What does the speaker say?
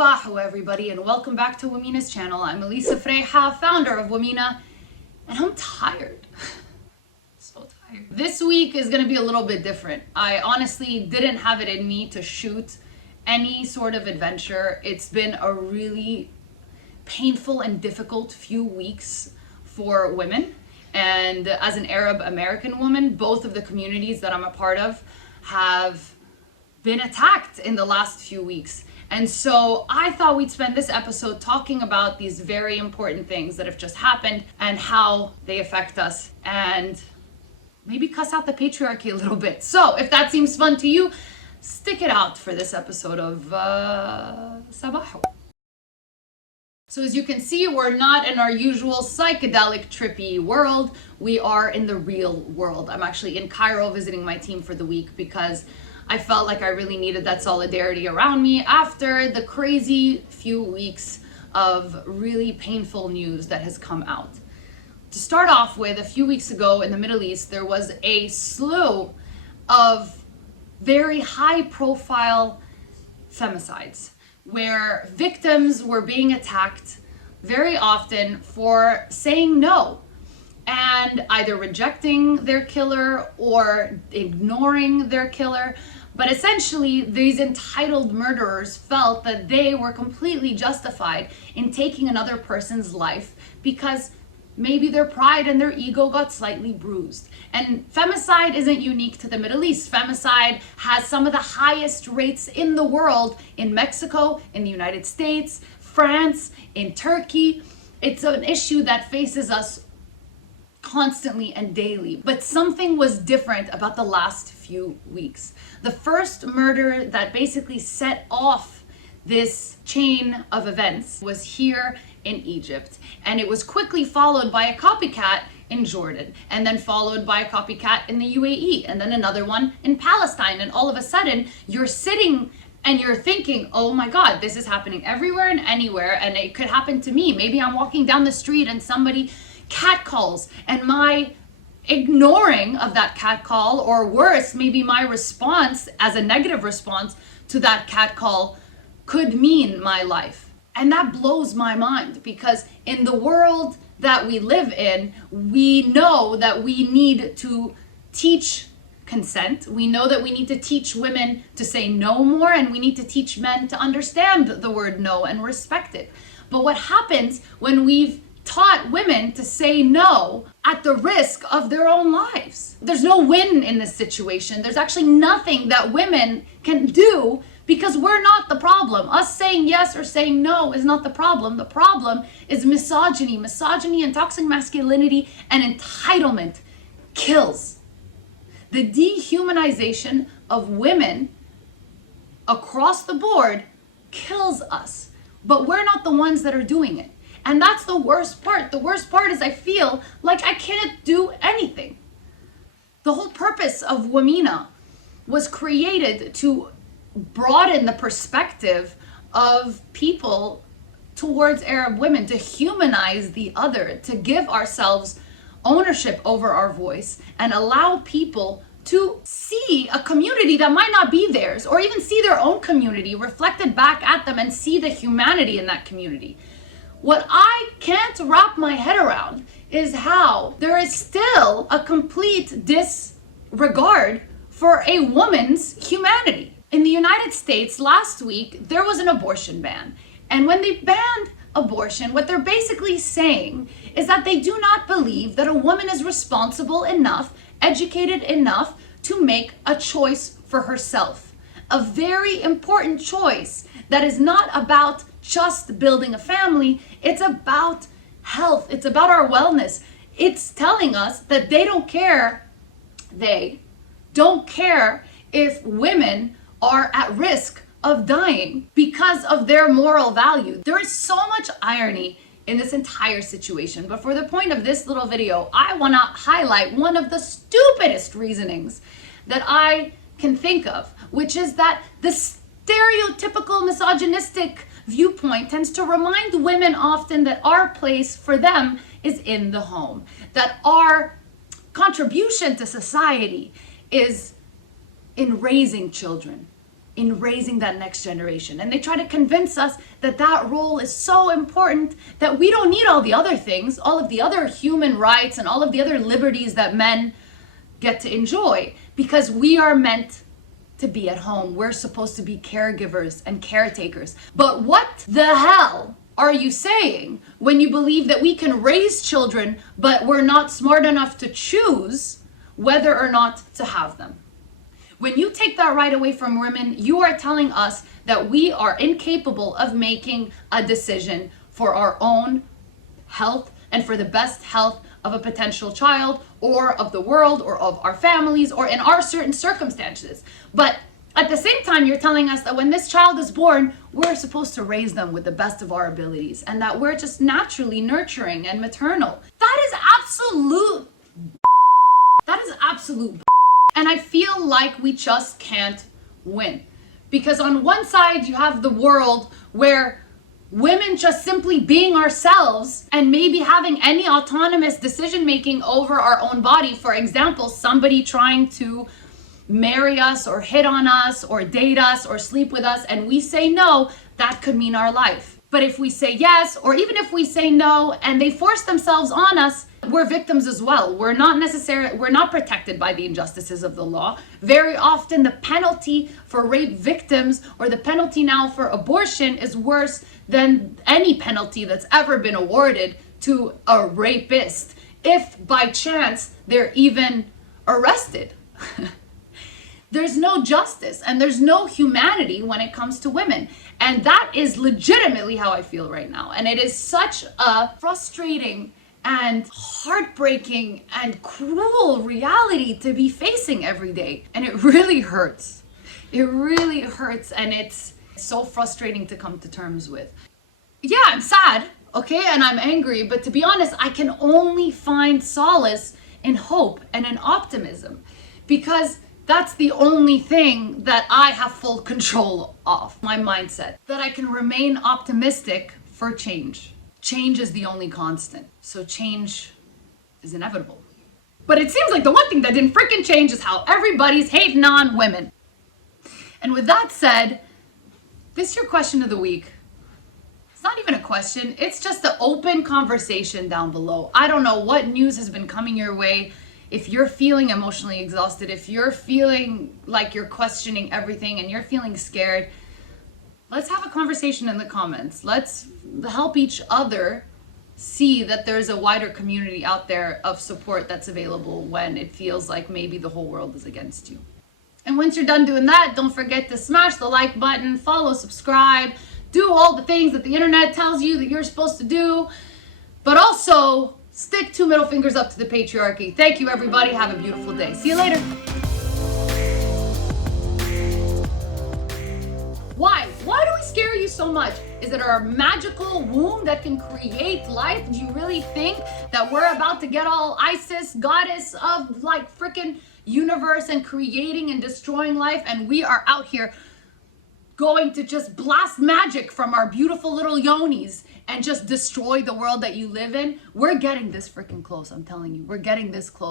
Saba7o everybody, and welcome back to Womena's channel. I'm Elissa, founder of Womena, and I'm tired. So tired. This week is going to be a little bit different. I honestly didn't have it in me to shoot any sort of adventure. It's been a really painful and difficult few weeks for women, and as an Arab American woman, both of the communities that I'm a part of have been attacked in the last few weeks. And so I thought we'd spend this episode talking about these very important things that have just happened and how they affect us, and maybe cuss out the patriarchy a little bit. So if that seems fun to you, stick it out for this episode of Saba7o. So as you can see, we're not in our usual psychedelic trippy world. We are in the real world. I'm actually in Cairo visiting my team for the week because I felt like I really needed that solidarity around me after the crazy few weeks of really painful news that has come out. To start off with, a few weeks ago in the Middle East, there was a slew of very high profile femicides where victims were being attacked very often for saying no and either rejecting their killer or ignoring their killer. But essentially, these entitled murderers felt that they were completely justified in taking another person's life because maybe their pride and their ego got slightly bruised. And femicide isn't unique to the Middle East. Femicide has some of the highest rates in the world in Mexico, in the United States, France, in Turkey. It's an issue that faces us constantly and daily. But something was different about the last few weeks. The first murder that basically set off this chain of events was here in Egypt, and it was quickly followed by a copycat in Jordan, and then followed by a copycat in the UAE, and then another one in Palestine. And all of a sudden you're sitting and you're thinking, oh my God, this is happening everywhere and anywhere, and it could happen to me. Maybe I'm walking down the street and somebody catcalls, and my ignoring of that catcall, or worse, maybe my response as a negative response to that catcall, could mean my life. And that blows my mind, because in the world that we live in, we know that we need to teach consent. We know that we need to teach women to say no more, and we need to teach men to understand the word no and respect it. But what happens when we've taught women to say no at the risk of their own lives? There's no win in this situation. There's actually nothing that women can do, because we're not the problem. Us saying yes or saying no is not the problem. The problem is misogyny. Misogyny and toxic masculinity and entitlement kills. The dehumanization of women across the board kills us, but we're not the ones that are doing it. And that's the worst part. The worst part is I feel like I can't do anything. The whole purpose of Womena was created to broaden the perspective of people towards Arab women, to humanize the other, to give ourselves ownership over our voice, and allow people to see a community that might not be theirs, or even see their own community reflected back at them and see the humanity in that community. What I can't wrap my head around is how there is still a complete disregard for a woman's humanity. In the United States last week, there was an abortion ban. And when they banned abortion, what they're basically saying is that they do not believe that a woman is responsible enough, educated enough to make a choice for herself. A very important choice that is not about just building a family. It's about health. It's about our wellness. It's telling us that they don't care if women are at risk of dying because of their moral value. There is so much irony in this entire situation, but for the point of this little video, I want to highlight one of the stupidest reasonings that I can think of, which is that the stereotypical misogynistic viewpoint tends to remind women often that our place for them is in the home, that our contribution to society is in raising children, in raising that next generation. And they try to convince us that that role is so important that we don't need all the other things, all of the other human rights and all of the other liberties that men get to enjoy, because we are meant to be at home. We're supposed to be caregivers and caretakers. But what the hell are you saying when you believe that we can raise children, but we're not smart enough to choose whether or not to have them? When you take that right away from women, you are telling us that we are incapable of making a decision for our own health and for the best health of a potential child or of the world or of our families or in our certain circumstances. But at the same time, you're telling us that when this child is born, we're supposed to raise them with the best of our abilities and that we're just naturally nurturing and maternal. That is absolute. And I feel like we just can't win. Because on one side, you have the world where women just simply being ourselves and maybe having any autonomous decision making over our own body. For example, somebody trying to marry us or hit on us or date us or sleep with us and we say no, that could mean our life. But if we say yes, or even if we say no and they force themselves on us, we're victims as well. We're not protected by the injustices of the law. Very often the penalty for rape victims or the penalty now for abortion is worse than any penalty that's ever been awarded to a rapist, if by chance they're even arrested. There's no justice and there's no humanity when it comes to women. And that is legitimately how I feel right now. And it is such a frustrating and heartbreaking and cruel reality to be facing every day. And it really hurts. It really hurts, and it's so frustrating to come to terms with. Yeah, I'm sad, okay, and I'm angry, but to be honest, I can only find solace in hope and in optimism, because that's the only thing that I have full control of, my mindset, that I can remain optimistic for change. Change is the only constant, so change is inevitable. But it seems like the one thing that didn't freaking change is how everybody's hating on women. And with that said, this is your question of the week. It's not even a question, it's just an open conversation down below. I don't know what news has been coming your way. If you're feeling emotionally exhausted, if you're feeling like you're questioning everything and you're feeling scared, let's have a conversation in the comments. Let's help each other see that there's a wider community out there of support that's available when it feels like maybe the whole world is against you. And once you're done doing that, don't forget to smash the like button, follow, subscribe, do all the things that the internet tells you that you're supposed to do, but also stick 2 middle fingers up to the patriarchy. Thank you, everybody. Have a beautiful day. See you later. Why do we scare you so much? Is it our magical womb that can create life? Do you really think that we're about to get all Isis, goddess of like freaking universe and creating and destroying life, and we are out here going to just blast magic from our beautiful little yonis and just destroy the world that you live in? We're getting this freaking close, I'm telling you. We're getting this close.